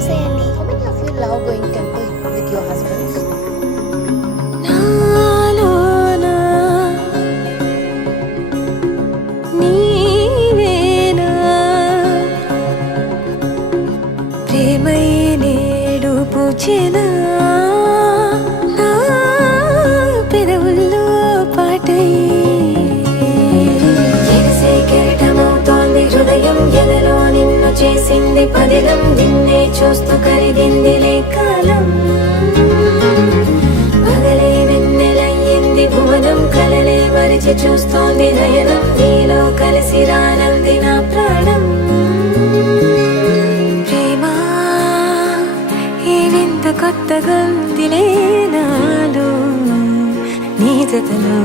to say, Andy, how many of you love going temple with your husbands? నాలోన నీవేనా ప్రేమై నేడు పూచెనా నా పెదవుల్లో పాటై ఎగసే కెరటమవుతోంది హృదయం ఎదలో నిన్ను చేసింది పదిలం నిన్నే చూస్తూ కరిగిందిలే కాలం పగలే వెన్నెలయ్యింది భువనం కలలే మరిచి చూస్తోంది నయనం నీలో కలిసి రానంది నా ప్రాణం ప్రేమ ఈ వింత కొత్తగా ఉందిలే నాలో నీ జతలో